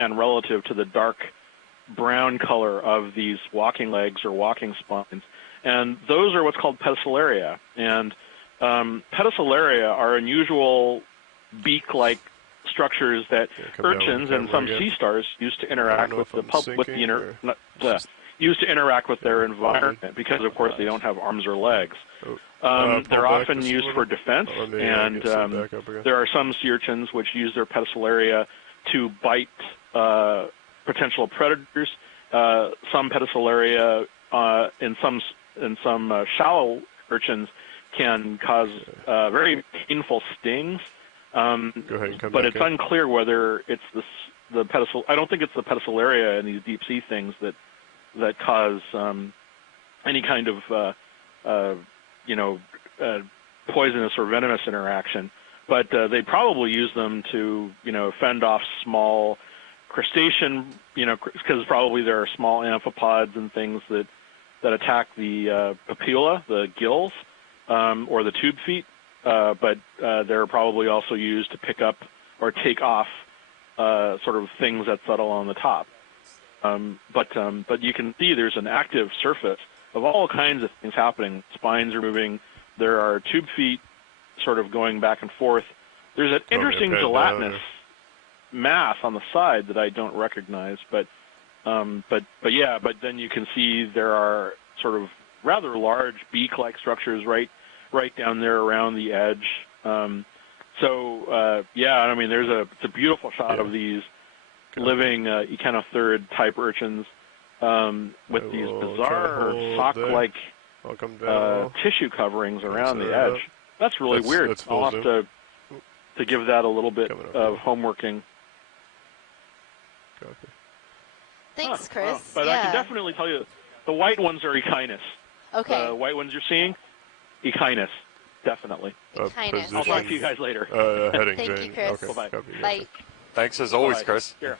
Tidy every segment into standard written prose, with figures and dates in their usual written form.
and relative to the dark brown color of these walking legs or walking spines. And those are what's called pedicelaria. And pedicelaria are unusual beak-like structures that urchins and some sea stars use to interact with used to interact with their environment because, of course, they don't have arms or legs. They're often used for defense, and there are some sea urchins which use their pedicelaria to bite potential predators. Some pedicelaria in some shallow urchins can cause very painful stings. But it's unclear whether it's the pedicel. I don't think it's the pedicelaria in these deep sea things that cause any kind of poisonous or venomous interaction. But they probably use them to fend off small crustacean, because probably there are small amphipods and things that attack the papilla, the gills, or the tube feet. But they're probably also used to pick up or take off sort of things that settle on the top. But you can see there's an active surface of all kinds of things happening. Spines are moving. There are tube feet sort of going back and forth. There's an interesting gelatinous mass on the side that I don't recognize, but then you can see there are sort of rather large beak-like structures right down there around the edge. I mean, it's a beautiful shot of these living echinothurid type urchins with these bizarre sock-like tissue coverings around the edge. That's really weird. I'll have to give that a little bit of homeworking. Thanks, Chris. But I can definitely tell you, the white ones are echinus. Okay. The white ones you're seeing, echinus, definitely. Echinus. I'll talk to you guys later. Heading, Thank Jane. you, Chris. Okay. Bye. Bye. Thanks as always, Bye. Chris. Here.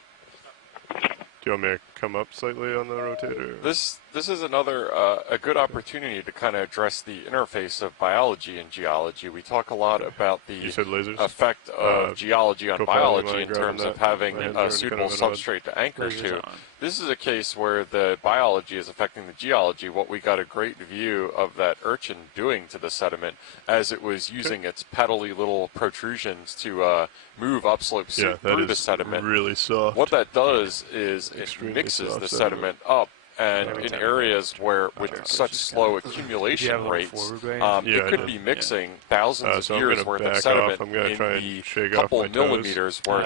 Do you want me to come up slightly on the rotator? This is another a good opportunity to kind of address the interface of biology and geology. We talk a lot about the effect of geology on biology in terms of having a suitable substrate to anchor to. This is a case where the biology is affecting the geology. What we got a great view of that urchin doing to the sediment as it was using its petally little protrusions to move upslope through the sediment. Really soft. What that does is it mixes the sediment up, and in areas where with such slow accumulation rates, it could be mixing thousands of years worth of sediment in the couple millimeters where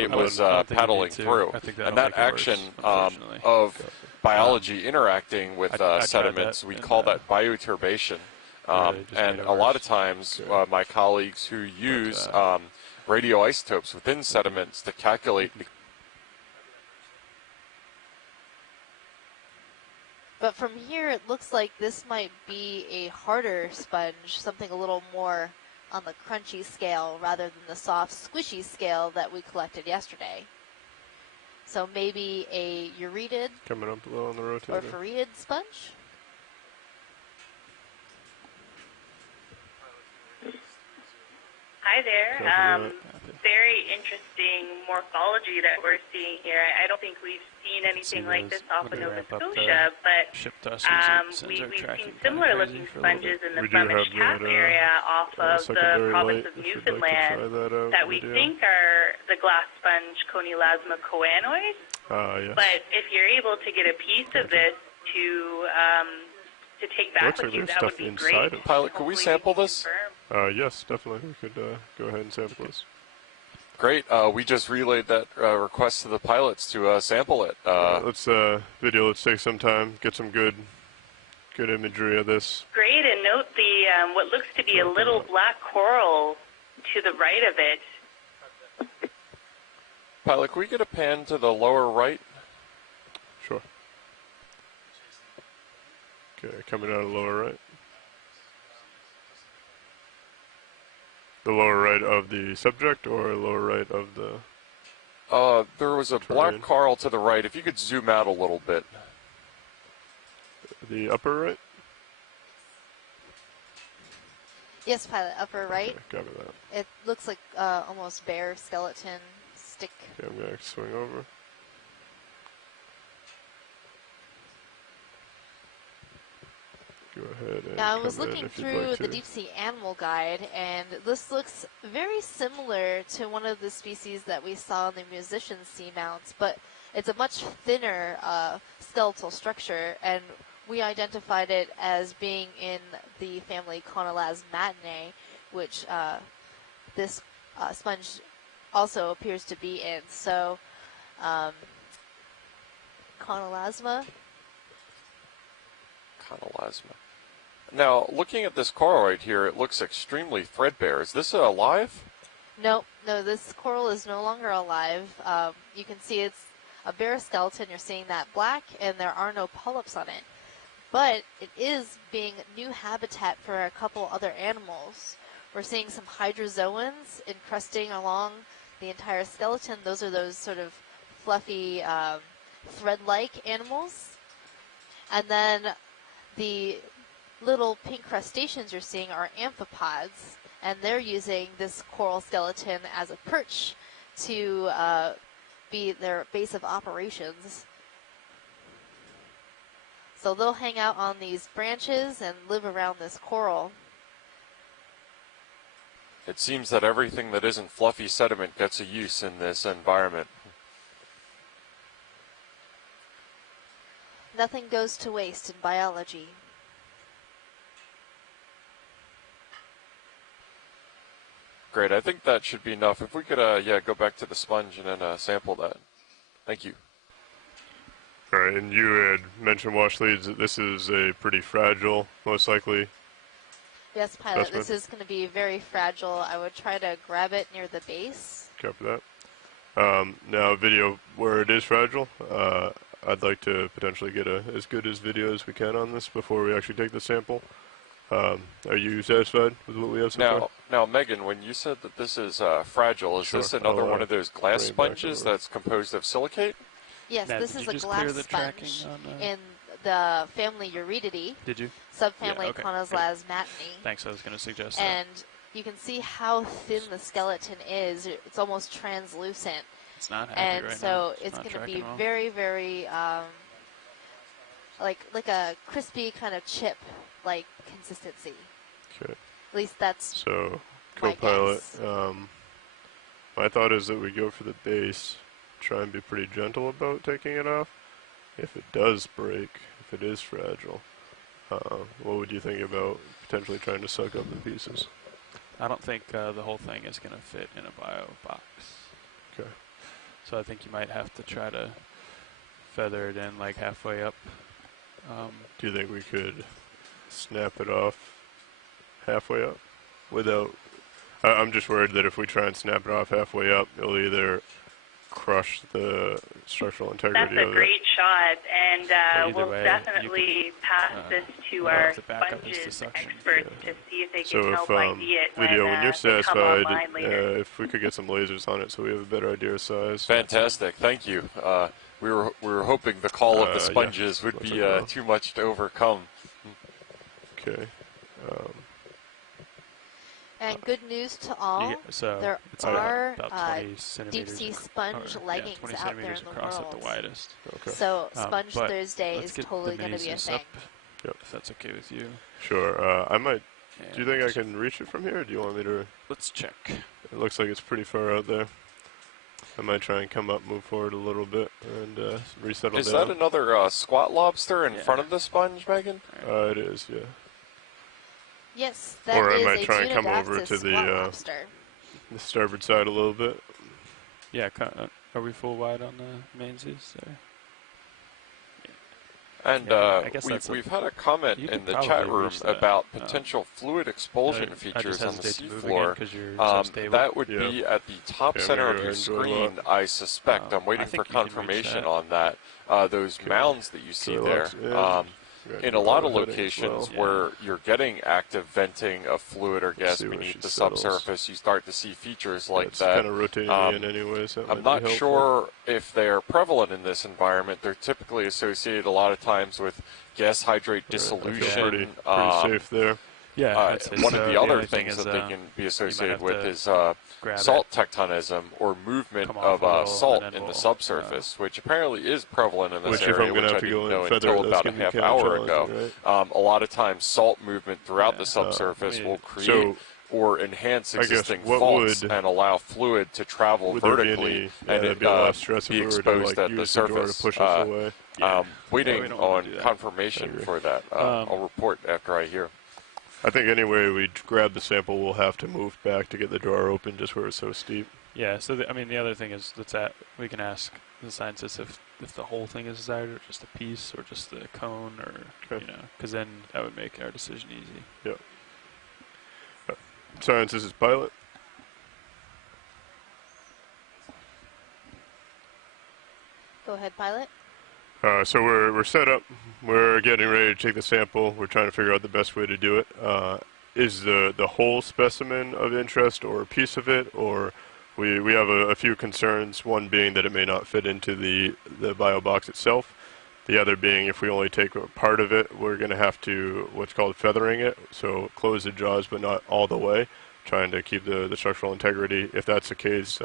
it was paddling through. And that action of biology interacting with sediments, we call that bioturbation. And a lot of times my colleagues who use radioisotopes within sediments to calculate. But from here, it looks like this might be a harder sponge, something a little more on the crunchy scale rather than the soft, squishy scale that we collected yesterday. So maybe a uretid coming up low on the rotator or ferritid sponge. Hi there. Very interesting morphology that we're seeing here. I don't think we've seen anything like this off of Nova Scotia, but we've seen similar looking sponges in the Flemish Cap area off of the province of Newfoundland that we think are the glass sponge Conilasma coanoides. But if you're able to get a piece of this to take back with you, that would be great. Pilot, could we sample this? Yes, definitely. We could go ahead and sample this. Great. We just relayed that request to the pilots to sample it. Let's take some time, get some good imagery of this. Great, and note the what looks to be a little black coral to the right of it. Pilot, can we get a pan to the lower right? Sure. Okay, coming out of the lower right. The lower right of the subject or lower right of the... there was a black coral to the right. If you could zoom out a little bit. The upper right? Yes, pilot, upper right. Okay, copy that. It looks like almost bare skeleton stick. Okay, I'm going to swing over. go ahead and I was looking through the Deep Sea Animal Guide, and this looks very similar to one of the species that we saw in the musician seamounts, but it's a much thinner skeletal structure, and we identified it as being in the family Conolasmatinae, which this sponge also appears to be in. So, Conolasma. Now, looking at this coral right here, it looks extremely threadbare. Is this alive? No, this coral is no longer alive. You can see it's a bare skeleton. You're seeing that black, and there are no polyps on it. But it is being new habitat for a couple other animals. We're seeing some hydrozoans encrusting along the entire skeleton. Those are those sort of fluffy, thread-like animals. And then the little pink crustaceans you're seeing are amphipods, and they're using this coral skeleton as a perch to be their base of operations. So they'll hang out on these branches and live around this coral. It seems that everything that isn't fluffy sediment gets a use in this environment. Nothing goes to waste in biology. Great, I think that should be enough. If we could, go back to the sponge and then sample that. Thank you. All right, and you had mentioned, wash leads, that this is a pretty fragile, most likely. Yes, pilot, this is going to be very fragile. I would try to grab it near the base. Copy that. Now, video where it is fragile, I'd like to potentially get as good as video as we can on this before we actually take the sample. Are you satisfied with what we have so far? Now, Megan, when you said that this is fragile, is this another one of those glass sponges that's composed of silicate? Yes, this is a glass sponge in the family Eurydidae. Did you? Subfamily Conolasmatinae. Thanks, I was going to suggest and you can see how thin the skeleton is. It's almost translucent. It's not happy and right now. so it's going to be very, very like a crispy kind of chip-like consistency. Okay. At least that's so, co-pilot. My thought is that we go for the base, try and be pretty gentle about taking it off. If it does break, if it is fragile, what would you think about potentially trying to suck up the pieces? I don't think the whole thing is going to fit in a bio box. Okay. So I think you might have to try to feather it in like halfway up. Do you think we could snap it off halfway up without... I'm just worried that if we try and snap it off halfway up, it'll either crush the structural integrity of it. That's a great shot, and we'll definitely pass this to our sponges experts to see if they can help ID it when you're satisfied, if we could get some lasers on it so we have a better idea of size. Fantastic, thank you. We were hoping the call of the sponges would be too much to overcome. Okay. And good news to all, there are deep-sea sponge leggings out there in the world. At the widest. Okay. So Sponge Thursday is totally going to be a thing. Yep. If that's okay with you. Sure. I might... Do you think I can reach it from here, or do you want me to... Let's check. It looks like it's pretty far out there. I might try and come up, move forward a little bit, and resettle down. Is that another squat lobster in front of the sponge, Megan? It is, yeah. Yes, that is I might try and come over to the starboard side a little bit. Yeah, are we full wide on the mainsies? And we've had a comment in the chat room about potential fluid expulsion features on the seafloor. That would be at the top center of your screen, I suspect. I'm waiting for confirmation on that. Those mounds that you see there. In a lot of locations where you're getting active venting of fluid or gas beneath the subsurface, you start to see features like that. Kind of rotating in anyways. I'm not sure if they're prevalent in this environment. They're typically associated a lot of times with gas hydrate dissolution. Pretty safe there. Yeah, one of the other things that they can be associated with is salt tectonism, or movement of salt in the subsurface, which apparently is prevalent in this area, which I didn't know until about a half hour ago. Right? A lot of times salt movement throughout the subsurface will create or enhance existing faults and allow fluid to travel vertically and it be exposed at the surface. Waiting on confirmation for that. I'll report after I hear. I think anyway we grab the sample, we'll have to move back to get the drawer open just where it's so steep. Yeah, so I mean the other thing is we can ask the scientists if the whole thing is desired, or just a piece, or just the cone, or you know, because then that would make our decision easy. Yep. Science, this is pilot. Go ahead, pilot. So we're set up. We're getting ready to take the sample. We're trying to figure out the best way to do it. Is the whole specimen of interest, or a piece of it, or we have a few concerns. One being that it may not fit into the bio box itself. The other being if we only take a part of it, we're going to have to what's called feathering it, so close the jaws but not all the way, trying to keep the structural integrity. If that's the case,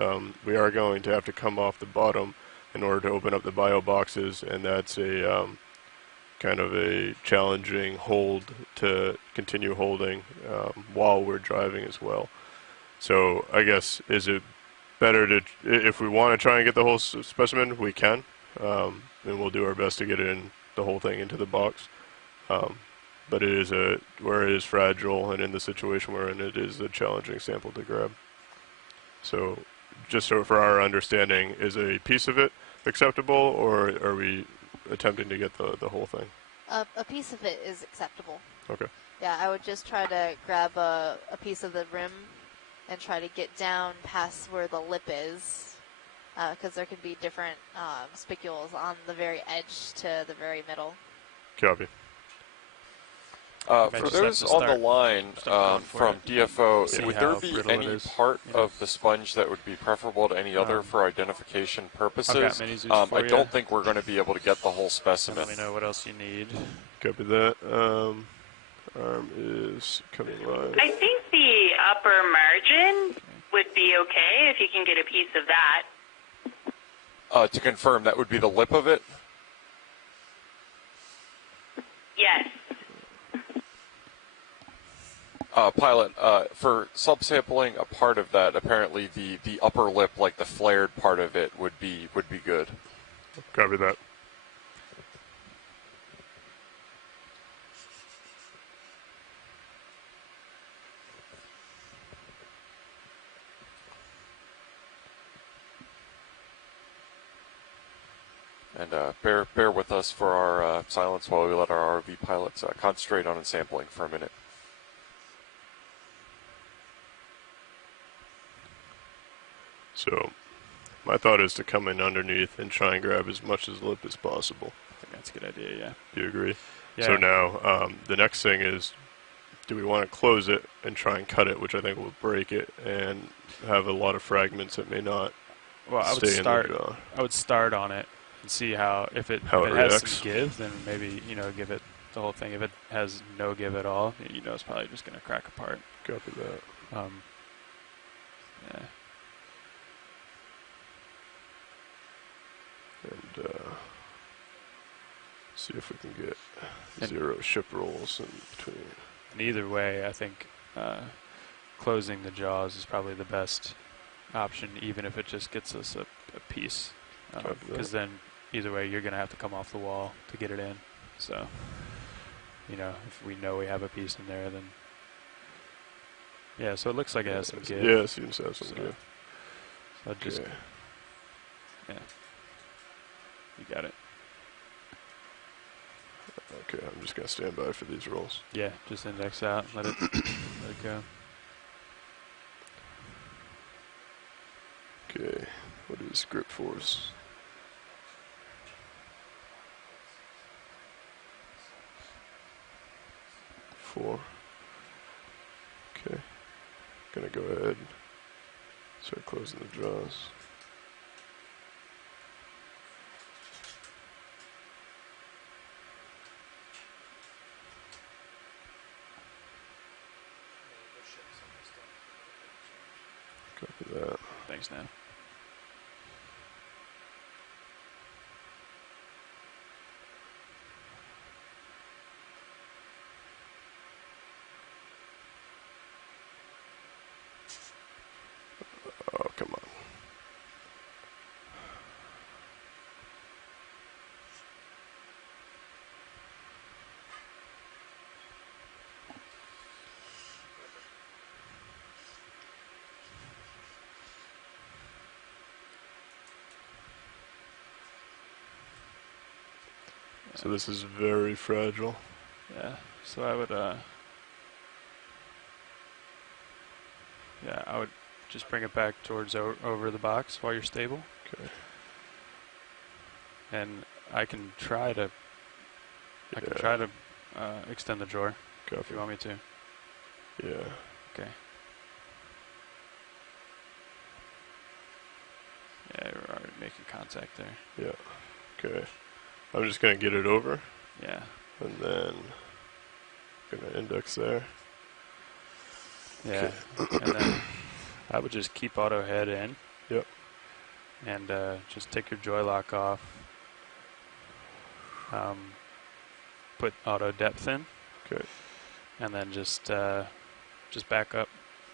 we are going to have to come off the bottom in order to open up the bio boxes, and that's a kind of a challenging hold to continue holding while we're driving as well. So I guess, is it better to, if we want to try and get the whole specimen, we can, and we'll do our best to get the whole thing into the box. But it is where it is fragile, and in the situation we're in, it is a challenging sample to grab. So just so for our understanding, is a piece of it acceptable, or are we attempting to get the whole thing? A piece of it is acceptable. Okay. Yeah, I would just try to grab a piece of the rim and try to get down past where the lip is, because there could be different spicules on the very edge to the very middle. Copy. For those on the line from DFO, would there be any part of the sponge that would be preferable to any other for identification purposes? I don't think we're going to be able to get the whole specimen. Let me know what else you need. Copy that. Arm is coming live. I think the upper margin would be okay if you can get a piece of that. To confirm, that would be the lip of it? Yes. Pilot, for subsampling a part of that, apparently the upper lip, like the flared part of it, would be good. Copy that. And bear with us for our silence while we let our ROV pilots concentrate on sampling for a minute. So my thought is to come in underneath and try and grab as much as lip as possible. I think that's a good idea, yeah. Do you agree? Yeah. So now the next thing is, do we want to close it and try and cut it, which I think will break it and have a lot of fragments that may not stay in the jaw. I would start on it and see if it has some give, then maybe, give it the whole thing. If it has no give at all, it's probably just going to crack apart. Copy that. Yeah. And see if we can get 0 ship rolls in between. And either way, I think closing the jaws is probably the best option, even if it just gets us a piece. Because then, either way, you're going to have to come off the wall to get it in. So, if we know we have a piece in there, then... Yeah, so it looks like it has some give. Yeah, it seems to have some give. So just... Yeah. You got it. Okay, I'm just going to stand by for these rolls. Yeah, just index out. Let it go. Okay, what is grip force? Four. Okay, gonna go ahead, start closing the jaws. things now. Oh, come on. So this is very fragile. Yeah, so I would, yeah, I would just bring it back towards over the box while you're stable. Okay. And I can try to, extend the drawer. Copy. If you want me to. Yeah. Okay. Yeah, you're already making contact there. Yeah. Okay. I'm just going to get it over. Yeah. And then going to index there. Yeah. Okay. And then I would just keep auto head in. Yep. And just take your joy lock off. Put auto depth in. Okay. And then just back up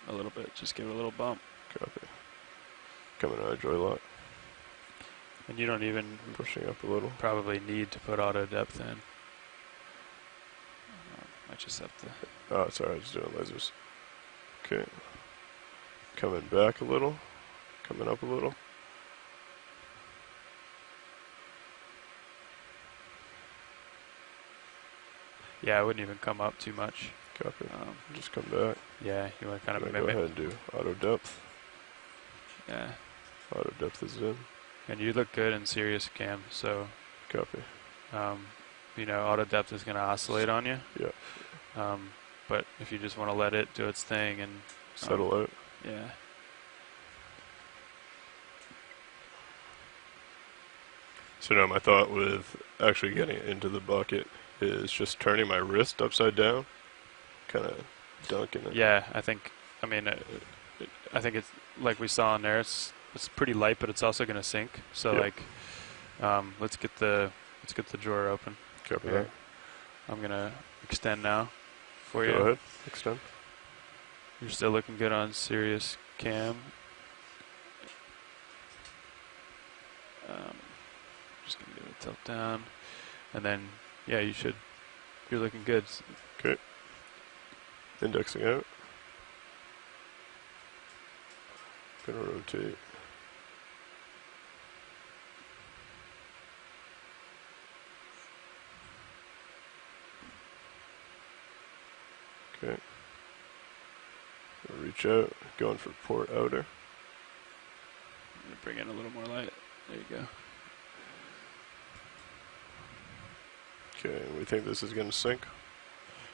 a little bit. Just give it a little bump. Copy. Coming out of joy lock. And you don't even pushing up a little. Probably need to put auto depth in. Might just have to. Oh, sorry, I was doing lasers. Okay. Coming back a little. Coming up a little. Yeah, I wouldn't even come up too much. Copy. Just come back. Yeah, you want to kind of mimic. Go ahead and do auto depth. Yeah. Auto depth is in. And you look good in serious cam, so. Copy. You know, auto depth is going to oscillate on you. Yeah. But if you just want to let it do its thing and settle out. Yeah. So now my thought with actually getting it into the bucket is just turning my wrist upside down, kind of dunking it. Yeah, I think it's like we saw in there. It's pretty light, but it's also going to sink. So yep. like, let's get the drawer open. Copy that. I'm gonna extend now for you. Go ahead, extend. You're still looking good on serious cam. Just gonna give it a tilt down, and then yeah, you're looking good. Okay. Indexing out. Gonna rotate. Okay. Reach out, going for port outer. I'm gonna bring in a little more light. There you go. Okay, we think this is gonna sink.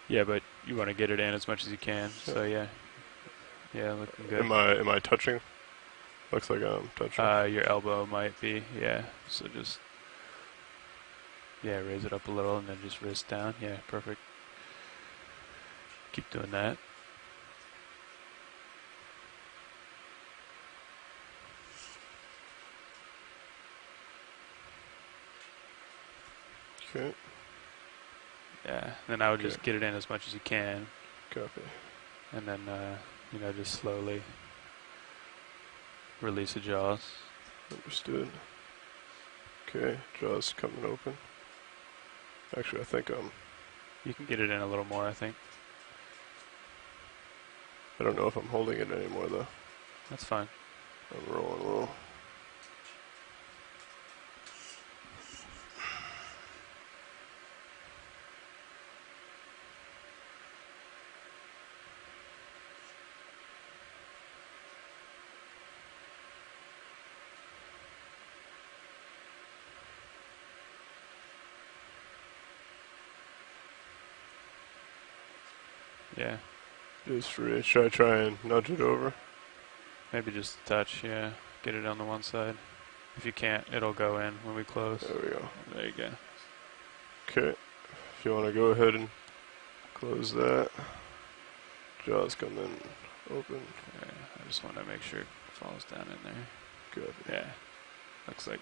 Yeah, but you want to get it in as much as you can. Yeah. So yeah, looking good. Am I touching? Looks like I'm touching. Your elbow might be. Yeah. So just raise it up a little and then just wrist down. Yeah, perfect. Keep doing that. Okay. Yeah, then I would just get it in as much as you can. Copy. And then, just slowly release the jaws. Understood. Okay, jaws coming open. Actually, I think You can get it in a little more, I think. I don't know if I'm holding it anymore, though. That's fine. I'm rolling a little. Yeah. It is free. Should I try and nudge it over? Maybe just a touch, yeah. Get it on the one side. If you can't, it'll go in when we close. There we go. There you go. Okay. If you want to go ahead and close that. Jaws come in open. Okay. I just want to make sure falls down in there. Good. Yeah. Looks like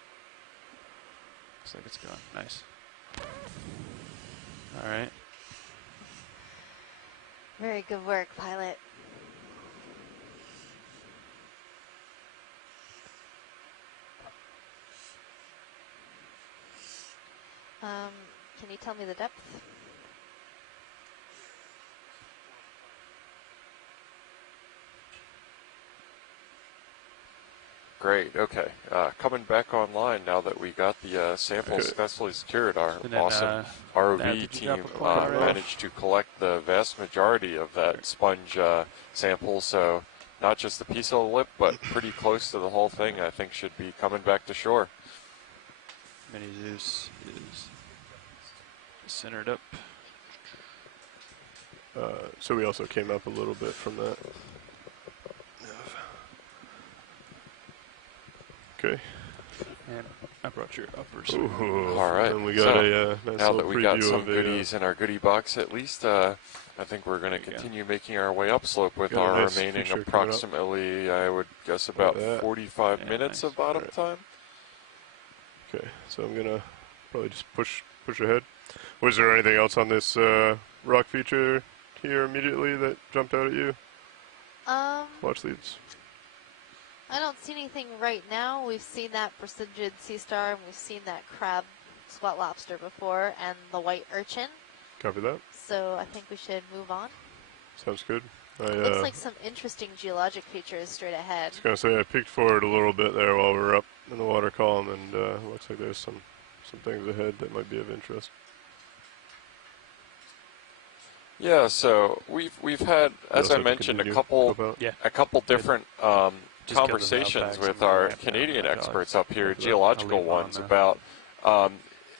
it's going. Nice. All right. Very good work, pilot. Can you tell me the depth? Great. Okay. Coming back online now that we got the samples successfully secured. Our awesome ROV team managed to collect the vast majority of that sponge sample. So not just the piece of the lip, but pretty close to the whole thing, I think should be coming back to shore. Mini Zeus is centered up. So we also came up a little bit from that. Okay. And I brought your uppers. All right. And we got so nice now that we got some of goodies in our goodie box, at least, I think we're going to continue making our way upslope with our remaining approximately, I would guess, about 45 minutes of bottom time. Okay, so I'm going to probably just push ahead. Was there anything else on this rock feature here immediately that jumped out at you? Watch leads. I don't see anything right now. We've seen that Brisingid sea star, and we've seen that crab squat lobster before, and the white urchin. Copy that. So I think we should move on. Sounds good. Looks like some interesting geologic features straight ahead. I was going to say I peeked forward a little bit there while we were up in the water column, and looks like there's some things ahead that might be of interest. Yeah, so we've had, as I mentioned, a couple different conversations with our Canadian experts up here, geological ones, about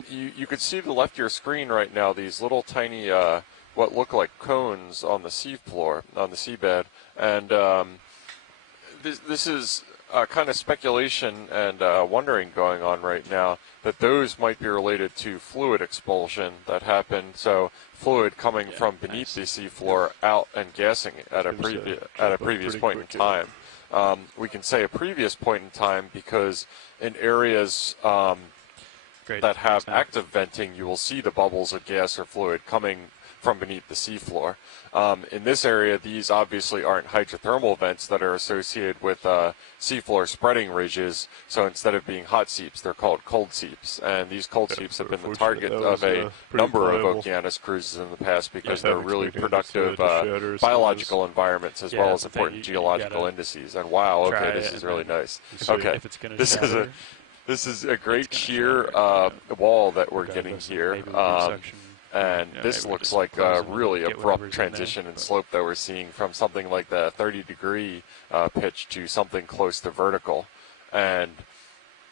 you could see to the left of your screen right now these little tiny what look like cones on the seafloor, on the seabed, and this is kind of speculation and wondering going on right now that those might be related to fluid expulsion that happened. So fluid coming from beneath the seafloor out and gassing at a previous point in time. We can say a previous point in time because in areas that have active venting, you will see the bubbles of gas or fluid coming from beneath the seafloor. In this area, these obviously aren't hydrothermal vents that are associated with seafloor spreading ridges, so instead of being hot seeps, they're called cold seeps. And these cold seeps have been the target of a number of Okeanos cruises in the past because they're really productive biological environments as well as important geological indices. And wow, okay, this is really nice. Okay, this is a great sheer wall that we're getting here. And this looks like a really abrupt transition in slope that we're seeing from something like the 30-degree pitch to something close to vertical. And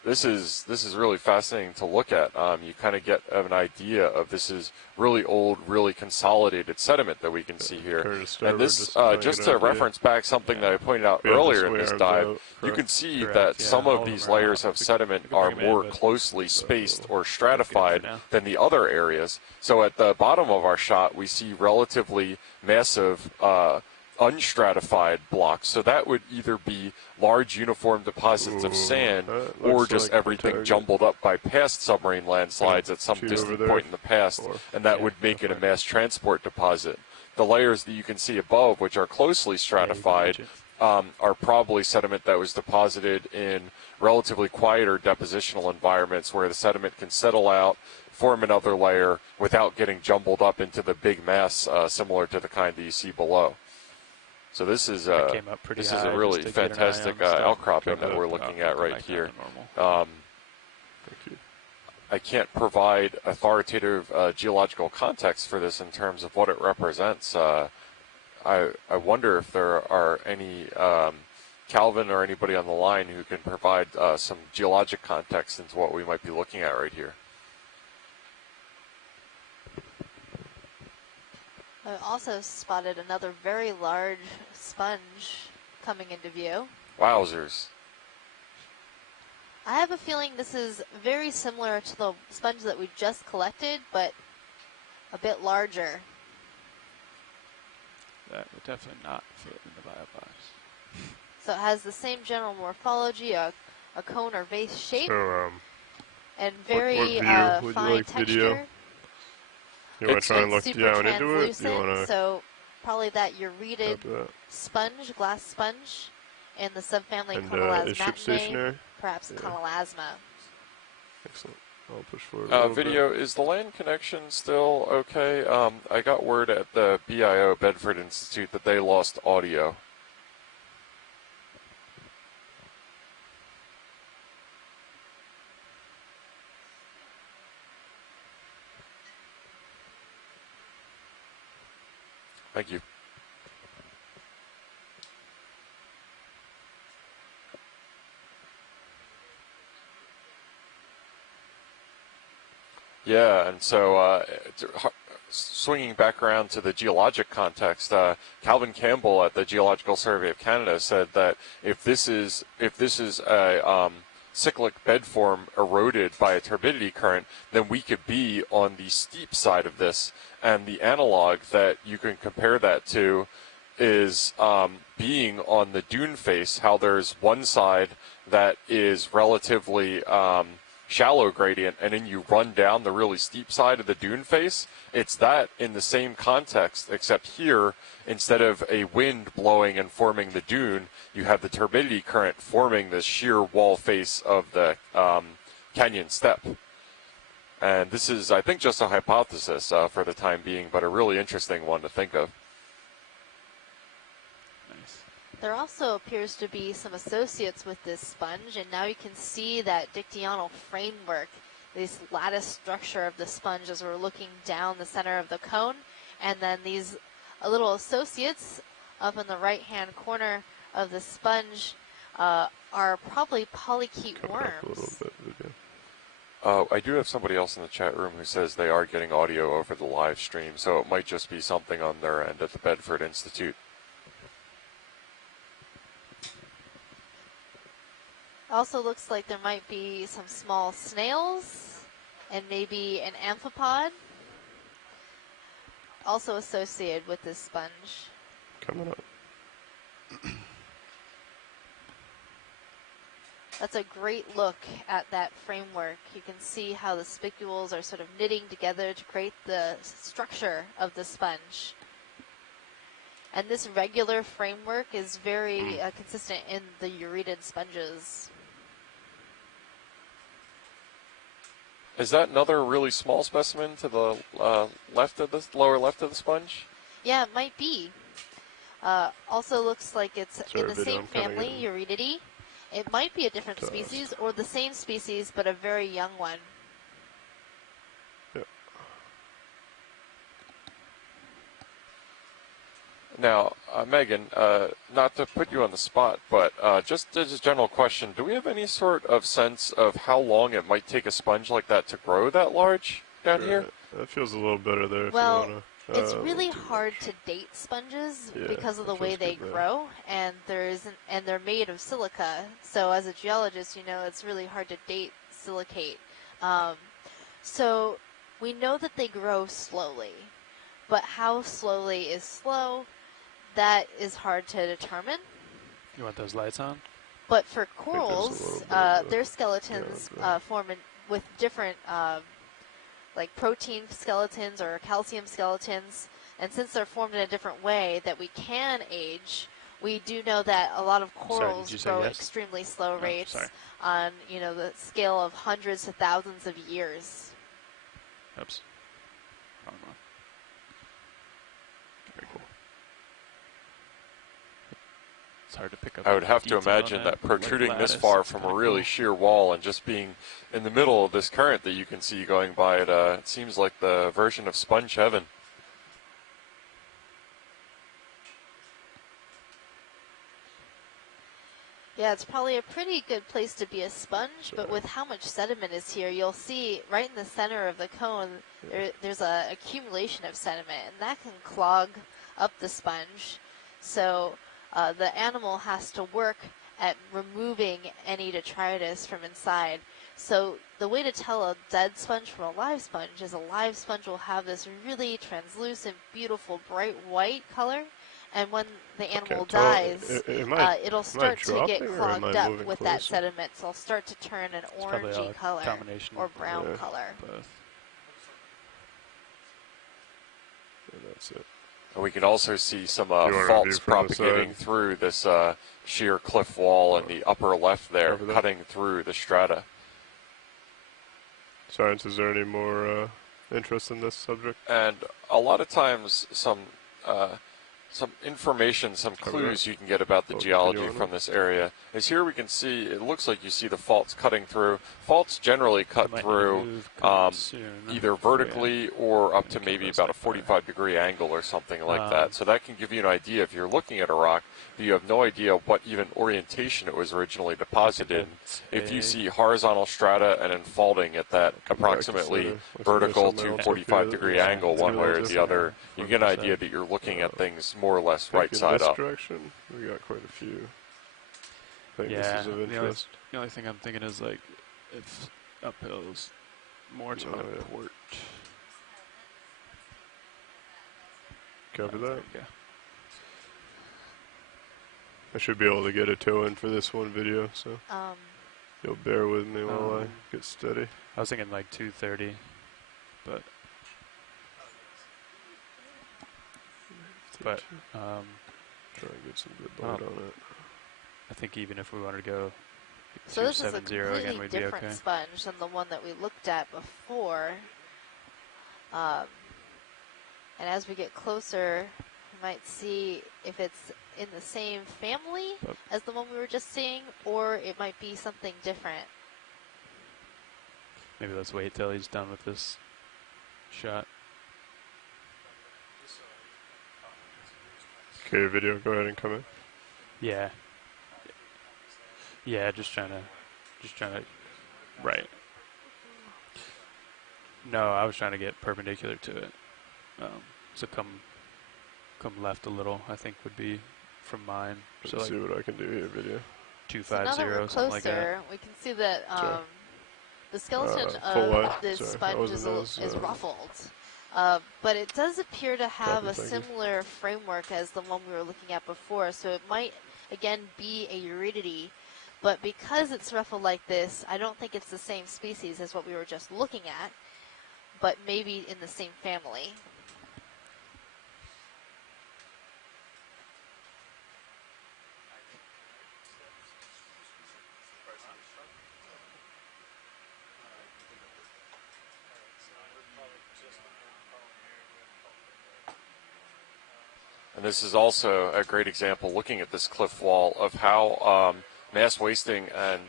this is really fascinating to look at. You kind of get an idea of this is really old, really consolidated sediment that we can see here. And this, just to reference back something that I pointed out earlier in this dive, you can see that some of these layers of sediment are more closely spaced or stratified than the other areas. So at the bottom of our shot, we see relatively massive unstratified blocks. So that would either be large uniform deposits of sand or just everything jumbled up by past submarine landslides at some distant point in the past, and that would make it a mass transport deposit. The layers that you can see above, which are closely stratified, are probably sediment that was deposited in relatively quieter depositional environments where the sediment can settle out, form another layer without getting jumbled up into the big mass similar to the kind that you see below. So this is a really fantastic outcropping that we're looking at right here. I can't provide authoritative geological context for this in terms of what it represents. I wonder if there are any Calvin or anybody on the line who can provide some geologic context into what we might be looking at right here. I also spotted another very large sponge coming into view. Wowzers. I have a feeling this is very similar to the sponge that we just collected, but a bit larger. That would definitely not fit in the bio box. So it has the same general morphology, a cone or vase shape, So, and very would fine you like texture. Video? You want to try and look down into it? You want to? So probably that urated sponge, glass sponge, in the subfamily Condylasmatinae, perhaps Condylasma. Excellent. I'll push forward Video, is the land connection still okay? I got word at the BIO, Bedford Institute, that they lost audio. Thank you. Yeah, and so swinging back around to the geologic context, Calvin Campbell at the Geological Survey of Canada said that if this is a cyclic bed form eroded by a turbidity current, then we could be on the steep side of this, and the analog that you can compare that to is being on the dune face, how there's one side that is relatively shallow gradient, and then you run down the really steep side of the dune face. It's that in the same context, except here, instead of a wind blowing and forming the dune, you have the turbidity current forming the sheer wall face of the canyon step. And this is, I think, just a hypothesis for the time being, but a really interesting one to think of. There also appears to be some associates with this sponge, and now you can see that dictyonal framework, this lattice structure of the sponge as we're looking down the center of the cone, and then these little associates up in the right-hand corner of the sponge are probably polychaete worms. I do have somebody else in the chat room who says they are getting audio over the live stream, so it might just be something on their end at the Bedford Institute. Also looks like there might be some small snails and maybe an amphipod also associated with this sponge. Coming up. That's a great look at that framework. You can see how the spicules are sort of knitting together to create the structure of the sponge. And this regular framework is very consistent in the uretid sponges. Is that another really small specimen to the left of the lower left of the sponge? Yeah, it might be. Also looks like it's in the same family, Euretidae. It might be a different species or the same species, but a very young one. Yep. Now, Megan, not to put you on the spot, but just as a general question, do we have any sort of sense of how long it might take a sponge like that to grow that large down here? That feels a little better there. Well, if you wanna, it's really hard to date sponges because of the way they grow, and they're made of silica. So as a geologist, you know it's really hard to date silicate. So we know that they grow slowly, but how slowly is slow? That is hard to determine. You want those lights on? But for corals, their skeletons form with different, like protein skeletons or calcium skeletons. And since they're formed in a different way that we can age, we do know that a lot of corals grow at extremely slow rates on, you know, the scale of hundreds to thousands of years. Oops. Wrong one. Very cool. It's hard to pick up. I would have to imagine that protruding this far from a really sheer wall and just being in the middle of this current that you can see going by it, it seems like the version of sponge heaven. Yeah, it's probably a pretty good place to be a sponge, but with how much sediment is here, you'll see right in the center of the cone, there's a accumulation of sediment, and that can clog up the sponge. So the animal has to work at removing any detritus from inside. So the way to tell a dead sponge from a live sponge is a live sponge will have this really translucent, beautiful, bright white color, And when the animal dies, it'll start to get clogged up with that sediment. So it'll start to turn an orangey color or brown color. And that's it. And we can also see some faults propagating through this sheer cliff wall in the upper left there, cutting through the strata. Science, is there any more interest in this subject? And a lot of times some information, some clues you can get about the geology from this area is here we can see, it looks like you see the faults cutting through. Faults generally cut through either vertically or up to maybe about a 45-degree angle or something like that. So that can give you an idea if you're looking at a rock, but you have no idea what even orientation it was originally deposited in. If you see horizontal strata and then faulting at that approximately vertical to 45-degree angle one way or the other, you get an idea that you're looking at things more or less right side up. Direction, we got quite a few. I think this is of interest. The only thing I'm thinking is like if uphill is more to my port. Copy that. Yeah. I should be able to get a toe in for this one video, so you'll bear with me while I get steady. I was thinking like 2:30, but try and get some good light on it. I think even if we wanted to go so this is a completely different sponge than the one that we looked at before. And as we get closer, we might see if it's in the same family as the one we were just seeing, or it might be something different. Maybe let's wait till he's done with this shot. Okay, video, go ahead and come in. Yeah. Yeah, just trying to, right. No, I was trying to get perpendicular to it. So come left a little, I think would be from mine. So let's see what I can do here, video. 250, something like that. We can see that the skeleton of this sponge is ruffled. But it does appear to have a similar framework as the one we were looking at before, so it might, again, be a euridity. But because it's ruffled like this, I don't think it's the same species as what we were just looking at, but maybe in the same family. And this is also a great example, looking at this cliff wall, of how mass wasting and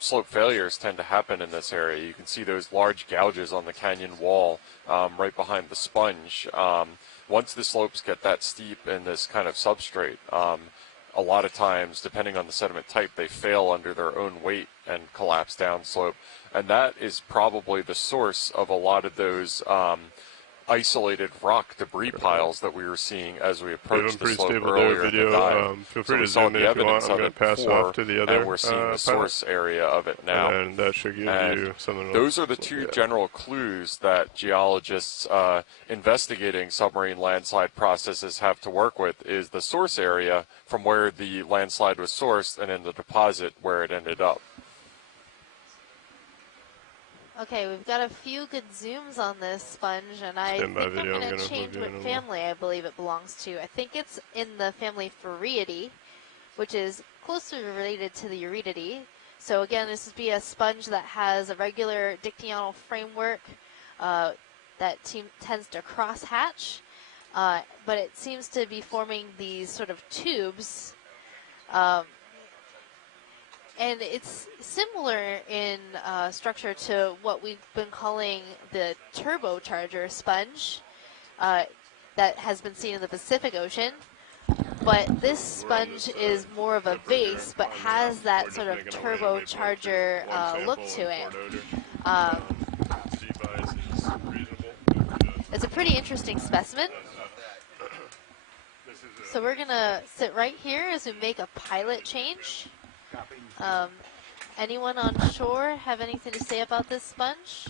slope failures tend to happen in this area. You can see those large gouges on the canyon wall right behind the sponge. Once the slopes get that steep in this kind of substrate, a lot of times, depending on the sediment type, they fail under their own weight and collapse downslope. And that is probably the source of a lot of those isolated rock debris piles that we were seeing as we approached the slope earlier in the dive. Feel free to zoom in if you want. I'm going to pass off to the other and we're seeing the source area of it now. And that should give you something. Those are the two general clues that geologists investigating submarine landslide processes have to work with, is the source area from where the landslide was sourced and in the deposit where it ended up. Okay, we've got a few good zooms on this sponge, and I think I'm going to change what family I believe it belongs to. I think it's in the family Verriidae, which is closely related to the Eurydidae. So again, this would be a sponge that has a regular dictyonal framework that tends to cross-hatch, but it seems to be forming these sort of tubes. And it's similar in structure to what we've been calling the turbocharger sponge that has been seen in the Pacific Ocean. But this sponge is more of a vase, but has that sort of turbocharger look to it. It's a pretty interesting specimen. So we're going to sit right here as we make a pilot change. Anyone on shore have anything to say about this sponge?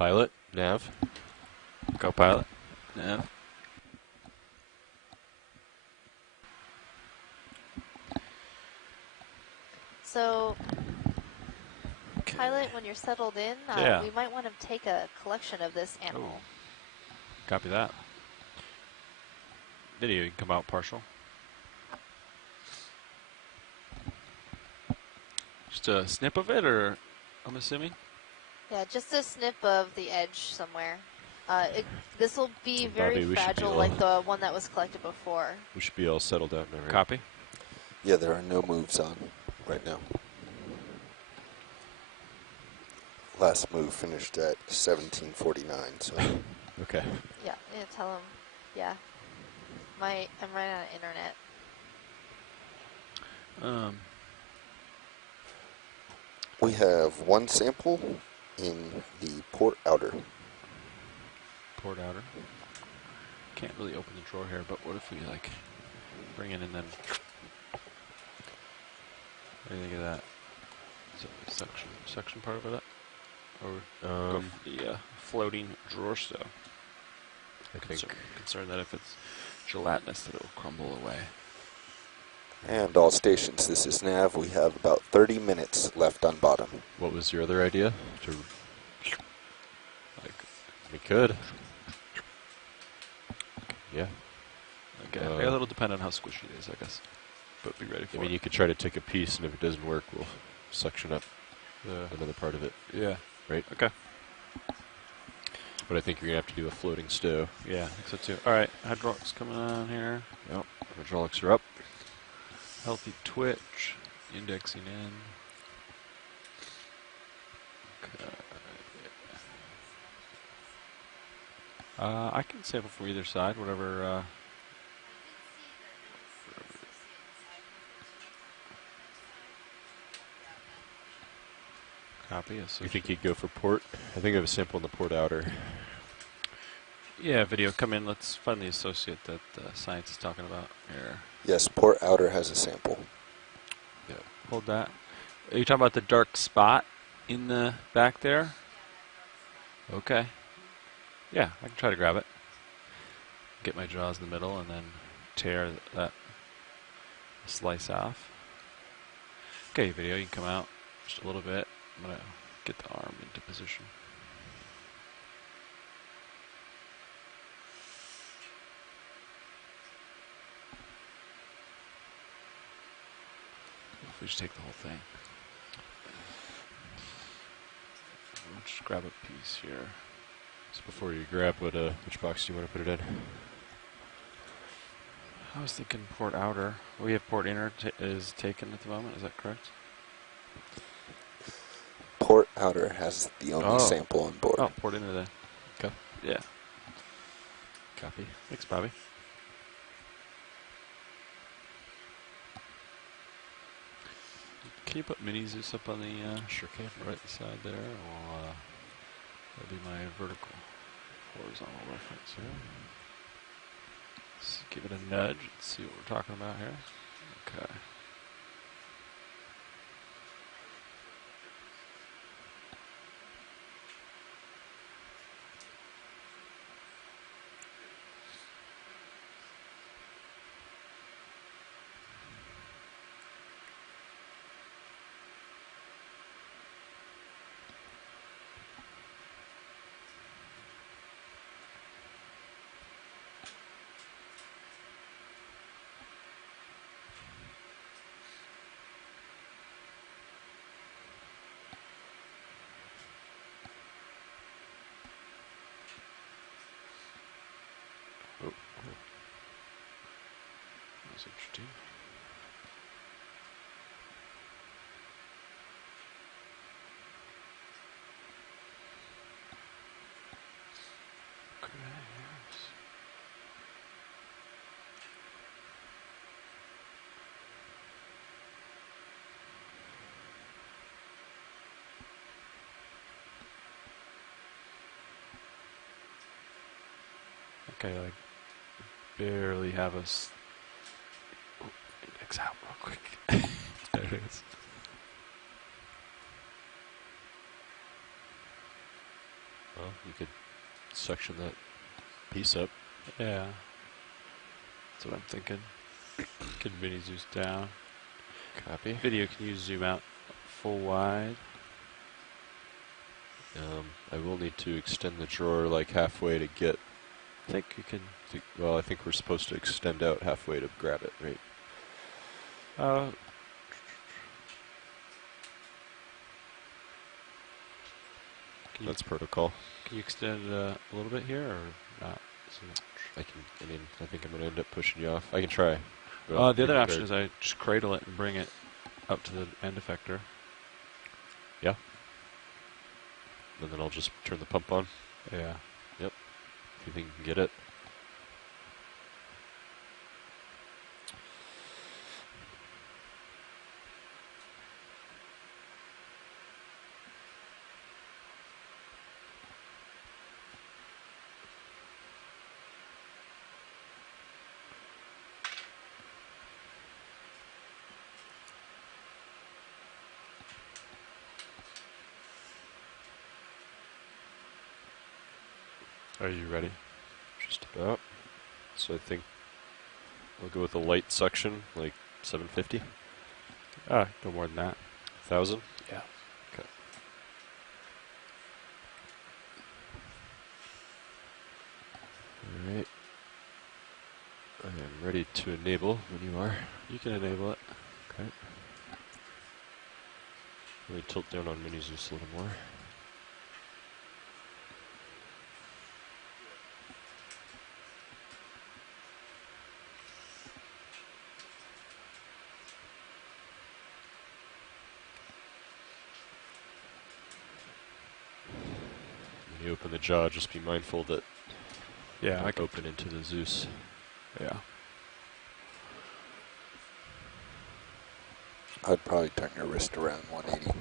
Pilot, nav. Go pilot, nav. So, pilot, when you're settled in, we might want to take a collection of this animal. Ooh. Copy that. Video, you can come out partial. Just a snip of it, or I'm assuming? Yeah, just a snip of the edge somewhere. This will be very Bobby, fragile, like the one that was collected before. We should be all settled out now, right? Copy. Yeah, there are no moves on right now. Last move finished at 1749, so. Okay. Yeah, tell him. Yeah. I'm running out of internet. We have one sample in the port outer. Port outer. Can't really open the drawer here, but what if we like bring it in then? What do you think of that? Is it suction part of it? Or go for the floating drawer stove? Concerned that if it's gelatinous that it will crumble away. And all stations, this is nav. We have about 30 minutes left on bottom. What was your other idea? We could. Yeah. Okay. A little dependent on how squishy it is, I guess. But be ready for it. I mean, you could try to take a piece, and if it doesn't work, we'll suction up another part of it. Yeah. Right? Okay. But I think you're going to have to do a floating stow. Yeah, I think so too. All right, hydraulics coming on here. Yep, hydraulics are up. Healthy twitch, indexing in. Okay. I can sample from either side, whatever. Copy. You think you'd go for port? I think I have a sample in the port outer. Yeah, video, come in. Let's find the associate that science is talking about here. Yes, port outer has a sample. Yeah. Hold that. Are you talking about the dark spot in the back there? Okay. Yeah, I can try to grab it. Get my jaws in the middle and then tear that slice off. Okay, video, you can come out just a little bit. I'm going to get the arm into position. If we just take the whole thing. We'll just grab a piece here. So before you grab, which box do you want to put it in? I was thinking port outer. We have port inner is taken at the moment. Is that correct? Port outer has the only sample on board. Oh, port inner then. Okay. Yeah. Copy. Thanks, Bobby. Can you put mini Zeus up on the sure can. Right side there? Or, that'll be my vertical horizontal reference here. Let's give it a nudge and see what we're talking about here. Okay. That's interesting. Okay, yes. Okay, like barely have us. Index out real quick. There it is. Well, you could section that piece up. Yeah. That's what I'm thinking. Can mini zoom down. Copy. Video, can you zoom out full wide? I will need to extend the drawer like halfway to get. I think you can. Well, I think we're supposed to extend out halfway to grab it, right? That's protocol. Can you extend it a little bit here or not? I think I'm going to end up pushing you off. I can try. The other option is I just cradle it and bring it up to the end effector. Yeah. And then I'll just turn the pump on. Yeah. Yep. If you think you can get it. Are you ready? Just about. So I think we'll go with a light suction, like 750. Go more than that. 1,000? Yeah. Okay. Alright. I am ready to enable when you are. You can enable it. Okay. Let me tilt down on mini Zeus a little more. When you open the jaw, just be mindful that I can open into the Zeus. Yeah. I'd probably turn your wrist around 180.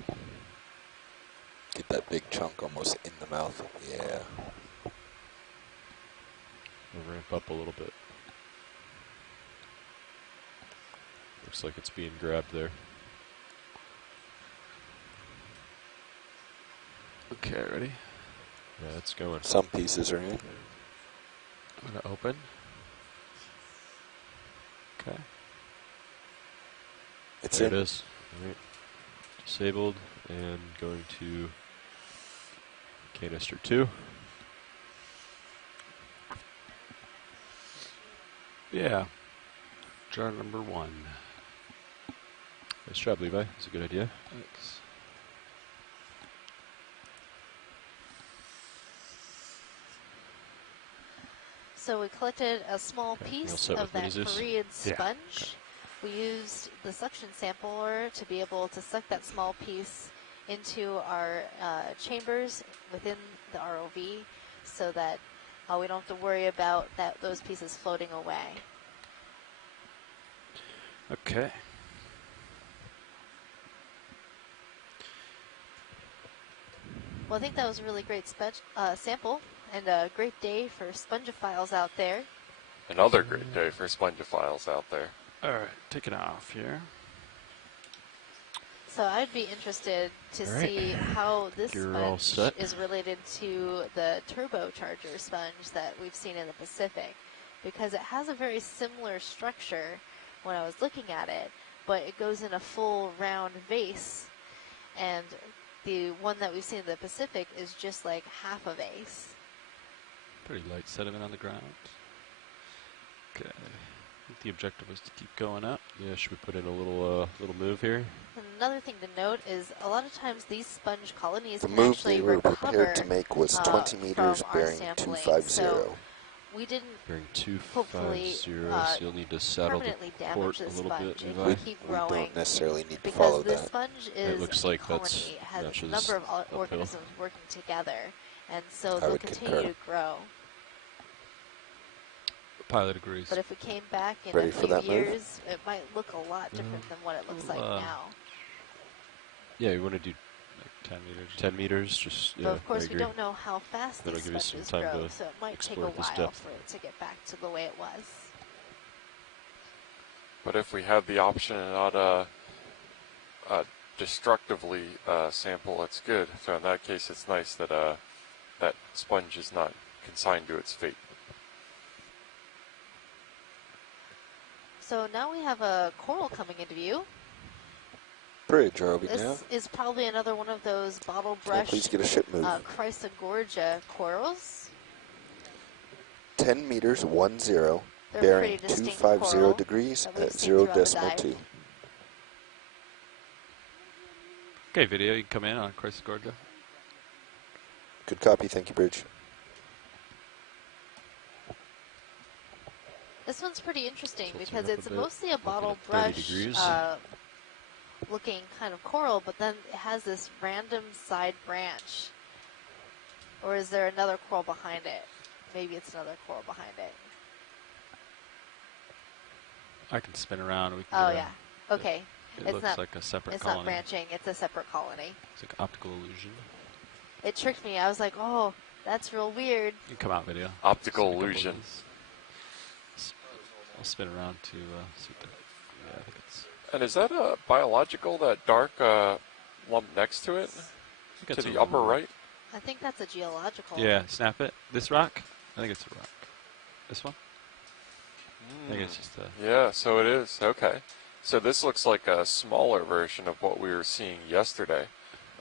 Get that big chunk almost in the mouth. Yeah. We'll ramp up a little bit. Looks like it's being grabbed there. Okay, ready? Yeah, it's going. Some pieces are in. I'm going to open. Okay. It's there in. It is. All right. Disabled and going to canister 2. Yeah. Jar number 1. Nice job, Levi. That's a good idea. Thanks. So we collected a small piece of that Korean sponge. Yeah. Okay. We used the suction sampler to be able to suck that small piece into our chambers within the ROV so that we don't have to worry about those pieces floating away. Okay. Well, I think that was a really great sample and a great day for spongophiles out there. Another great day for spongophiles out there. All right, take it off here. So I'd be interested to see how this sponge is related to the turbocharger sponge that we've seen in the Pacific, because it has a very similar structure when I was looking at it, but it goes in a full round vase, and the one that we've seen in the Pacific is just like half a vase. Pretty light sediment on the ground. Okay. I think the objective was to keep going up. Yeah, should we put in a little move here? And another thing to note is a lot of times these sponge colonies the can move actually they were recover prepared to make was 20 meters bearing 250. So we didn't bearing 250, hopefully so you'll need to saddle the port a little bit. We keep growing. We don't necessarily need to because follow this that. sponge is it looks like colony, has a number of organisms working together, and so they'll continue to grow. Pilot agrees. But if we came back in a few years, it might look a lot different than what it looks like now. Yeah, you want to do like 10 meters. 10 meters, just but of course, we don't know how fast these sponges grow, so it might take a while for it to get back to the way it was. But if we had the option and not destructively sample, it's good. So in that case, it's nice that that sponge is not consigned to its fate. So now we have a coral coming into view. Bridge, ROV This now. is probably another one of those bottle brush please get a ship move. Chrysogorgia corals. 10 meters, 10, They're bearing 250 degrees at 0.2. Okay, video, you can come in on Chrysogorgia. Good copy, thank you, Bridge. This one's pretty interesting because it's mostly a bottle brush looking kind of coral, but then it has this random side branch. Or is there another coral behind it? Maybe it's another coral behind it. I can spin around. We can yeah. Okay. It looks like a separate colony. It's not branching. It's a separate colony. It's like optical illusion. It tricked me. I was like, oh, that's real weird. You can come out video. Optical illusion. I'll spin around to see what I think it's... And is that a biological, that dark lump next to it? To the upper right? I think that's a geological. Yeah, snap it. This rock? I think it's a rock. This one? I think it's just a... Yeah, so it is. Okay. So this looks like a smaller version of what we were seeing yesterday.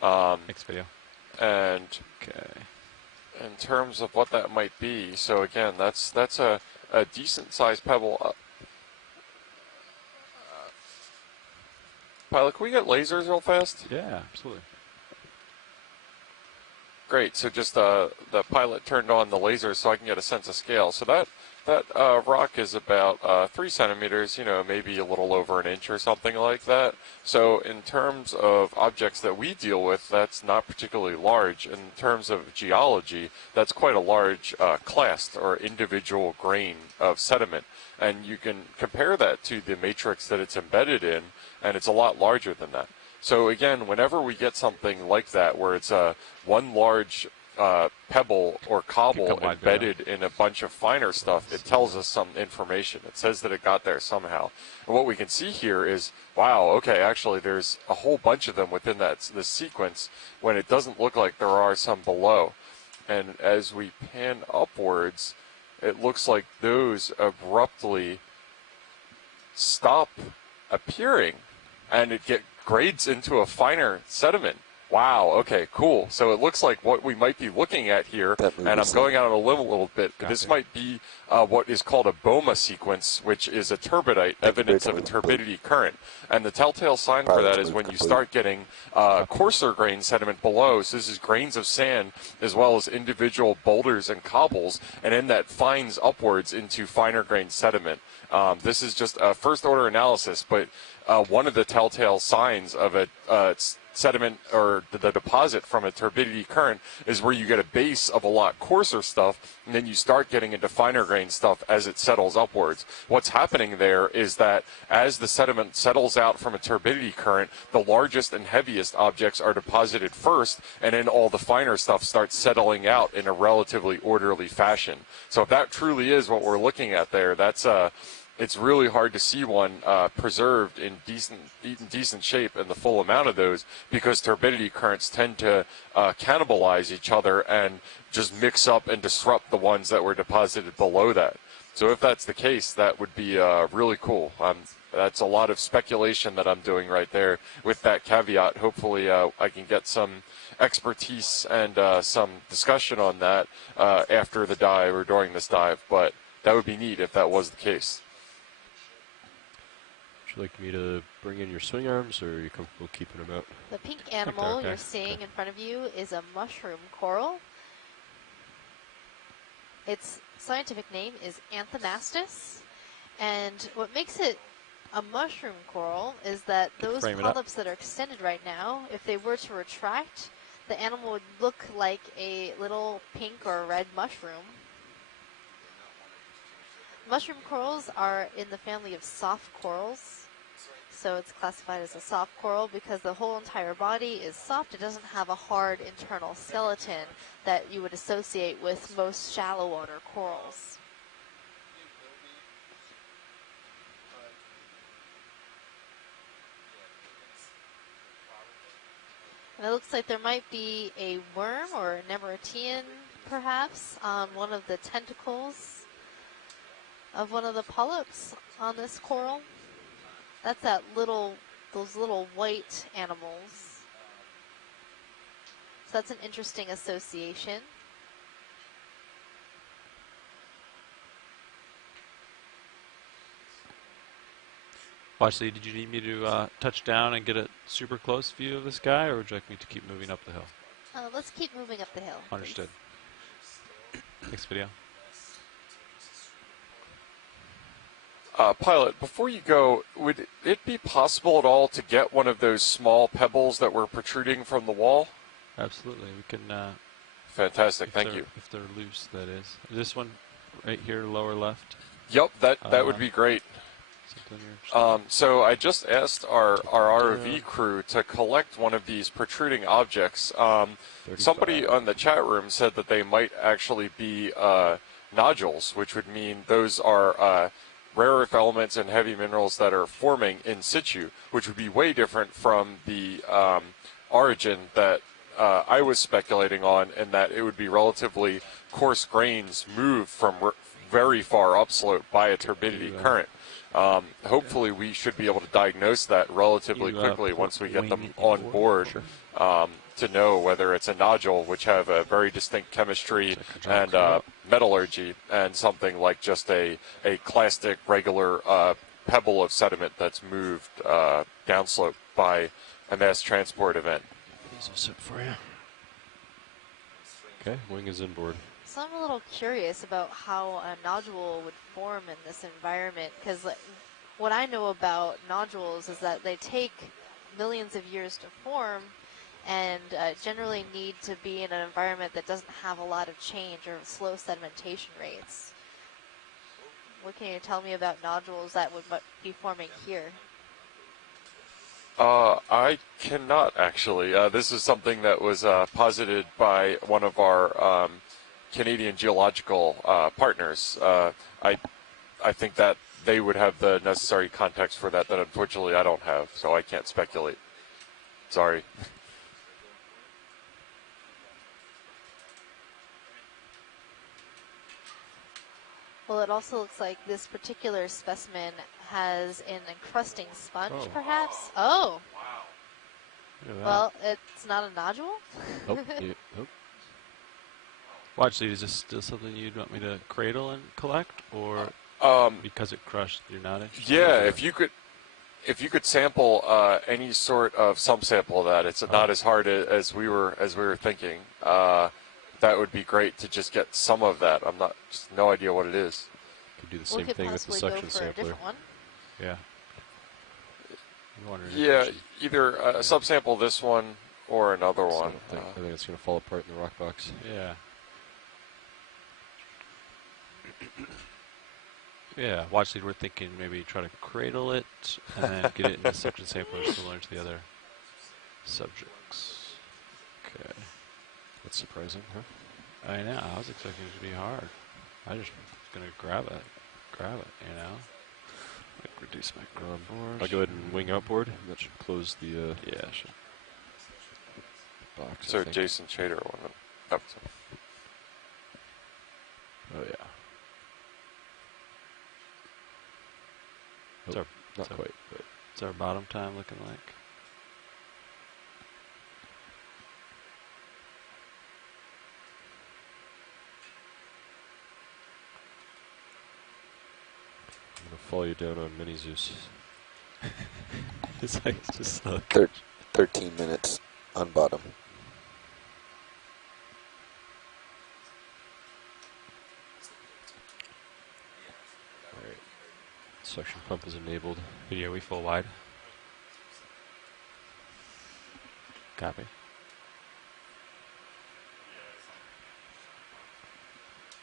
Next video. And okay. In terms of what that might be, so again, that's a decent sized pebble. Pilot, can we get lasers real fast? Yeah, absolutely. Great. So just the pilot turned on the lasers so I can get a sense of scale. So that rock is about 3 centimeters, maybe a little over an inch or something like that. So in terms of objects that we deal with, that's not particularly large. In terms of geology, that's quite a large clast or individual grain of sediment. And you can compare that to the matrix that it's embedded in, and it's a lot larger than that. So again, whenever we get something like that, where it's one large pebble or cobble embedded in a bunch of finer stuff, it tells us some information. It says that it got there somehow. And what we can see here is, wow, okay, actually there's a whole bunch of them within this sequence when it doesn't look like there are some below. And as we pan upwards, it looks like those abruptly stop appearing, and it grades into a finer sediment. Wow, okay, cool. So it looks like what we might be looking at here, and I'm going out on a little bit, but this might be what is called a BOMA sequence, which is a turbidite, evidence of a turbidity current. And the telltale sign for that is when you start getting coarser grain sediment below. So this is grains of sand as well as individual boulders and cobbles, and then that fines upwards into finer grain sediment. This is just a first order analysis, but one of the telltale signs of a sediment or the deposit from a turbidity current is where you get a base of a lot coarser stuff, and then you start getting into finer grain stuff as it settles upwards. What's happening there is that as the sediment settles out from a turbidity current, the largest and heaviest objects are deposited first, and then all the finer stuff starts settling out in a relatively orderly fashion. So if that truly is what we're looking at there, that's it's really hard to see one preserved in decent shape and the full amount of those, because turbidity currents tend to cannibalize each other and just mix up and disrupt the ones that were deposited below that. So if that's the case, that would be really cool. That's a lot of speculation that I'm doing right there. With that caveat, hopefully I can get some expertise and some discussion on that after the dive or during this dive, but that would be neat if that was the case. Would you like me to bring in your swing arms, or are you comfortable keeping them out? The pink animal you're seeing in front of you is a mushroom coral. Its scientific name is Anthanastus, and what makes it a mushroom coral is that those polyps that are extended right now, if they were to retract, the animal would look like a little pink or red mushroom. Mushroom corals are in the family of soft corals, so it's classified as a soft coral because the whole entire body is soft. It doesn't have a hard internal skeleton that you would associate with most shallow water corals. And it looks like there might be a worm or a nemertian perhaps, on one of the tentacles of one of the polyps on this coral. That's those little white animals. So that's an interesting association. Watchley, did you need me to touch down and get a super close view of this guy, or would you like me to keep moving up the hill? Let's keep moving up the hill. Understood. Next video. Pilot, before you go, would it be possible at all to get one of those small pebbles that were protruding from the wall? Absolutely. We can... Fantastic. Thank you. If they're loose, that is. This one right here, lower left? Yep, that would be great. So I just asked our ROV crew to collect one of these protruding objects. Somebody on the chat room said that they might actually be nodules, which would mean those are rare earth elements and heavy minerals that are forming in situ, which would be way different from the origin that I was speculating on, and that it would be relatively coarse grains moved from very far upslope by a turbidity current. Hopefully we should be able to diagnose that relatively quickly once we get them on board to know whether it's a nodule, which have a very distinct chemistry and metallurgy, and something like just a clastic regular pebble of sediment that's moved downslope by a mass transport event. Here's a sip for you. Okay, wing is inboard. So I'm a little curious about how a nodule would form in this environment, because what I know about nodules is that they take millions of years to form and generally need to be in an environment that doesn't have a lot of change or slow sedimentation rates. What can you tell me about nodules that would be forming here? I cannot actually. This is something that was posited by one of our Canadian geological partners. I think that they would have the necessary context for that unfortunately I don't have, so I can't speculate. Sorry. Well, it also looks like this particular specimen has an encrusting sponge, perhaps. Oh. Wow. Well, it's not a nodule? Oh, yeah. Oh. Watch, is this still something you'd want me to cradle and collect, or because it crushed, you're not interested? Yeah, if you could sample any sort of some sample of that, it's not as hard as we were thinking. That would be great to just get some of that. I'm just no idea what it is. Could do the same thing with the suction sampler. Yeah. Yeah, either subsample this one or another one. I think it's going to fall apart in the rock box. Yeah. Yeah, Watchley, we're thinking maybe try to cradle it and then get it in the suction sampler similar to the other subjects. Okay. That's surprising, huh? I know. I was expecting it to be hard. I just was going to grab it, you know? Like reduce my force. I'll go ahead and wing outboard. That should close the yeah, sure. box. So Jason Chater one. Oh, yeah. Oh, not quite. But what's our bottom time looking like? I'm going to follow you down on Mini Zeus. It's like just 13 minutes on bottom. Alright. Suction pump is enabled. Video, we full wide. Copy.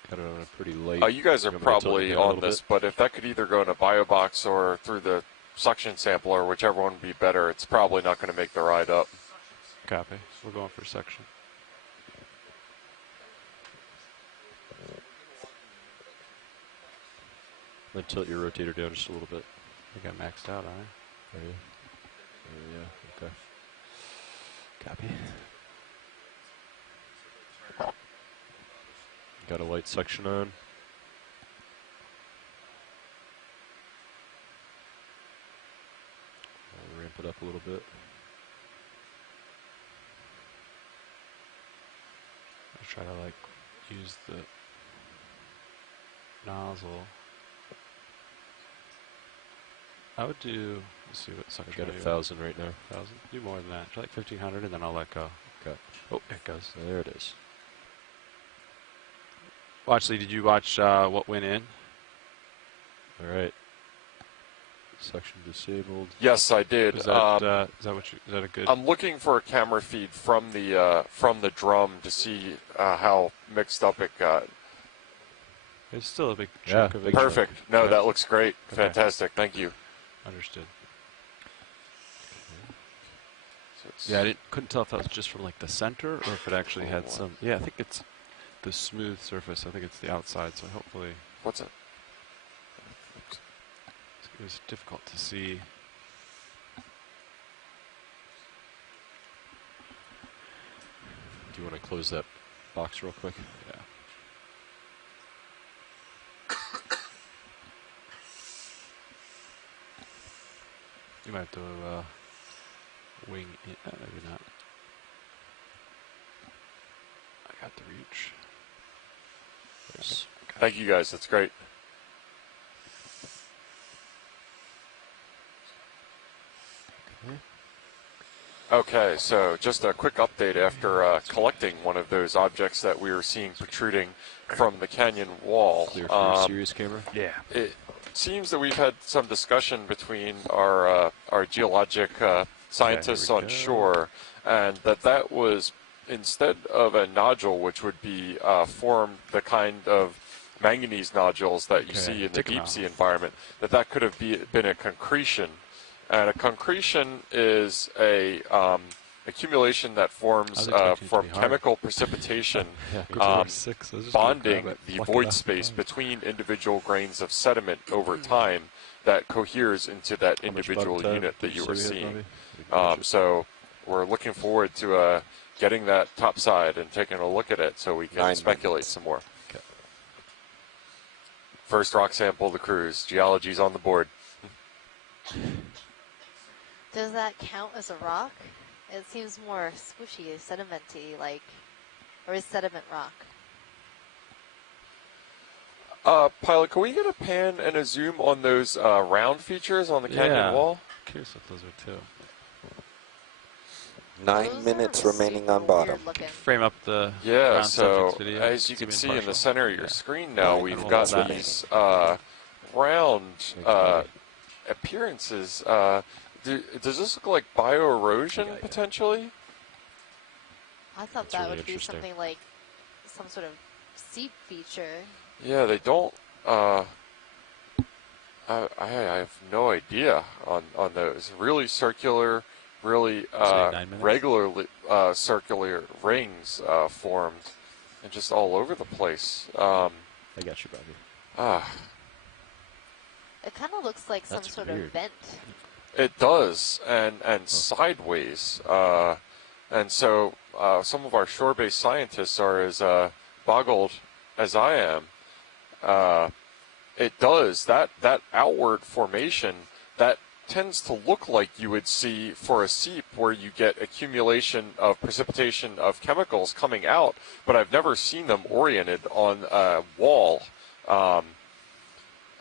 Got it on a pretty light. you guys are probably on this, but if that could either go in a BioBox or through the suction sampler, whichever one would be better, it's probably not going to make the ride up. Copy. We're going for suction. Then tilt your rotator down just a little bit. I think I maxed out on it. Are you? Yeah, okay. Copy. Got a light section on. I'll ramp it up a little bit. I try to like use the nozzle. I would do, let's see what suction. I got 1,000 right now. 1,000? Do more than that. Try like 1,500 and then I'll let go. Okay. Oh, there it goes. There it is. Well, actually, did you watch what went in? All right. Section disabled. Yes, I did. Is that, is that a good? I'm looking for a camera feed from the drum to see how mixed up it got. It's still a big chunk of it. Perfect. No, okay. that looks great. Okay. Fantastic. Thank you. Understood. Okay. So yeah, I couldn't tell if that was just from like the center or if it actually had some. Yeah, I think it's the smooth surface. I think it's the outside. So hopefully. What's it? It was difficult to see. Do you want to close that box real quick? Yeah. You might have to wing it. Maybe not. I got the reach. Yes. Okay. Thank you guys. That's great. Okay, so just a quick update after collecting one of those objects that we were seeing protruding from the canyon wall. Clear for your series camera? Yeah. It seems that we've had some discussion between our geologic scientists on shore, and that was, instead of a nodule, which would be formed the kind of manganese nodules that you see in the deep sea environment, that could have been a concretion. And a concretion is a accumulation that forms from chemical precipitation, bonding the void space between individual grains of sediment over time that coheres into that individual unit that you were seeing. So we're looking forward to getting that topside and taking a look at it so we can speculate some more. Okay. First rock sample of the cruise. Geology's on the board. Does that count as a rock? It seems more squishy, sedimenty, like, or is sediment rock? Pilot, can we get a pan and a zoom on those round features on the canyon wall? I'm curious what those are too. 9 minutes remaining on bottom. Frame up the so video. As you can see in the center of your screen now, we've got these round appearances. Does this look like bioerosion potentially? I thought that would be something like some sort of seep feature. Yeah, they don't. I have no idea on those. Really circular, really regularly circular rings formed, and just all over the place. I got you, Bobby. It kind of looks like some sort of vent. It does, and sideways. And so some of our shore-based scientists are as boggled as I am. It does. That outward formation, that tends to look like you would see for a seep where you get accumulation of precipitation of chemicals coming out, but I've never seen them oriented on a wall.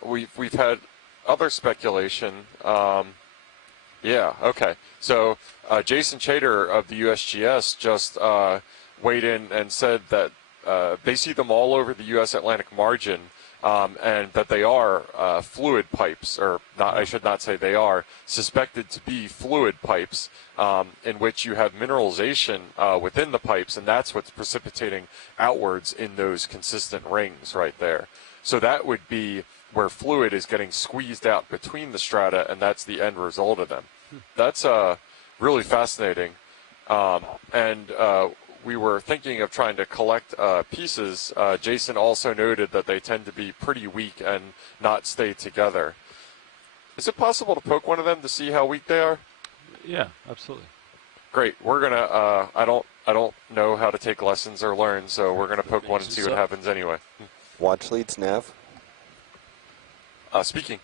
We've had other speculation. Yeah, okay. So Jason Chater of the USGS just weighed in and said that they see them all over the U.S. Atlantic margin, and that they are fluid pipes, or not, I should not say they are, suspected to be fluid pipes in which you have mineralization within the pipes, and that's what's precipitating outwards in those consistent rings right there. So that would be where fluid is getting squeezed out between the strata, and that's the end result of them. That's really fascinating. And we were thinking of trying to collect pieces. Jason also noted that they tend to be pretty weak and not stay together. Is it possible to poke one of them to see how weak they are? Yeah, absolutely. Great. We're gonna. I don't I don't know how to take lessons or learn, so we're going to poke one and see what happens anyway. Watch leads, nav. Speaking.